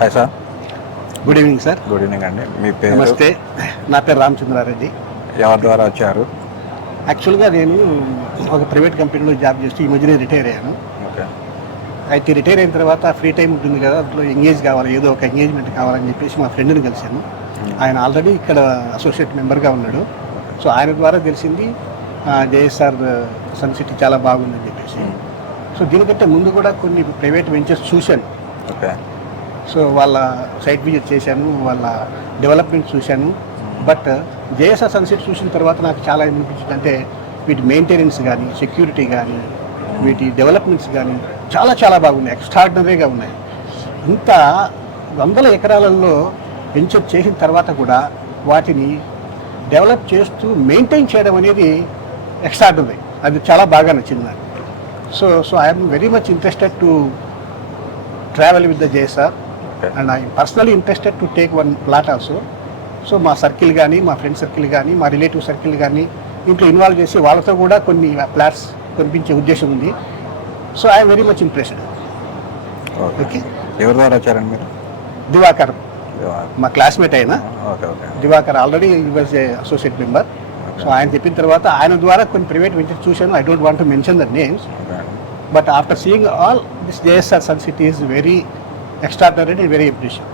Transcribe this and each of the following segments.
Hi sir. Good evening sir. Good evening అండి. మీ పేరు? నమస్తే, నా పేరు రామచంద్రారెడ్డి. ఎవరి ద్వారా వచ్చారు? యాక్చువల్గా నేను ఒక ప్రైవేట్ కంపెనీలో జాబ్ చేస్తూ ఈ మధ్యనే రిటైర్ అయ్యాను. ఓకే. అయితే రిటైర్ అయిన తర్వాత ఫ్రీ టైం ఉంటుంది కదా, అందులో ఎంగేజ్ కావాలి, ఏదో ఒక ఎంగేజ్మెంట్ కావాలని చెప్పేసి మా ఫ్రెండ్ని కలిశాను. ఆయన ఆల్రెడీ ఇక్కడ అసోసియేట్ మెంబర్గా ఉన్నాడు. సో ఆయన ద్వారా తెలిసింది JSR సన్సిటీ చాలా బాగుందని చెప్పేసి. సో దీనికంటే ముందు కూడా కొన్ని ప్రైవేట్ వెంచర్స్ చూశాను. ఓకే. సో వాళ్ళ సైట్ విజిట్ చేశాను, వాళ్ళ డెవలప్మెంట్ చూశాను. బట్ JSR సన్సిటీ చూసిన తర్వాత నాకు చాలా ఏమనిపించింది అంటే వీటి మెయింటెనెన్స్ కానీ, సెక్యూరిటీ కానీ, వీటి డెవలప్మెంట్స్ కానీ చాలా చాలా బాగున్నాయి, ఎక్స్ట్రాడినరీగా ఉన్నాయి. ఇంత వందల ఎకరాలలో వెంచర్ చేసిన తర్వాత కూడా వాటిని డెవలప్ చేస్తూ మెయింటైన్ చేయడం అనేది ఎక్స్ట్రాడినరీ. అది చాలా బాగా నచ్చింది నాకు. So I'm very much interested to travel with the JSR and I'm personally interested to take one plot also. So మా సర్కిల్ కానీ, మా ఫ్రెండ్ సర్కిల్ కానీ, మా రిలేటివ్ సర్కిల్ కానీ ఇంట్లో ఇన్వాల్వ్ చేసి వాళ్ళతో కూడా కొన్ని ప్లాట్స్ కొనిపించే ఉద్దేశం ఉంది. So I'm very much impressed. Okay. ఎవరి ద్వారా వచ్చారండి మీరు? దివాకర్, మా క్లాస్మేట్ అయినా. Okay. Okay. Divakar already was a associate member. So ఆయన చెప్పిన తర్వాత ఆయన ద్వారా కొన్ని ప్రైవేట్ వెంచర్స్ చూశాను. I don't want to mention the names, but after seeing all this JSR Suncity is very extraordinary and very impressive.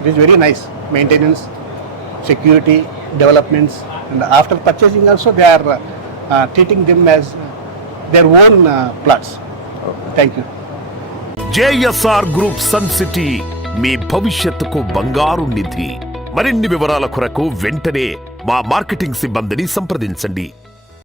It is very nice maintenance, security, developments, and after purchasing also they are treating them as their own plots. Okay. Thank you. JSR Group Suncity మీ భవిష్యత్తుకు బంగారు నిధి. మరిన్ని వివరాల కొరకు వెంటనే మా marketing సిబ్బందిని సంప్రదించండి.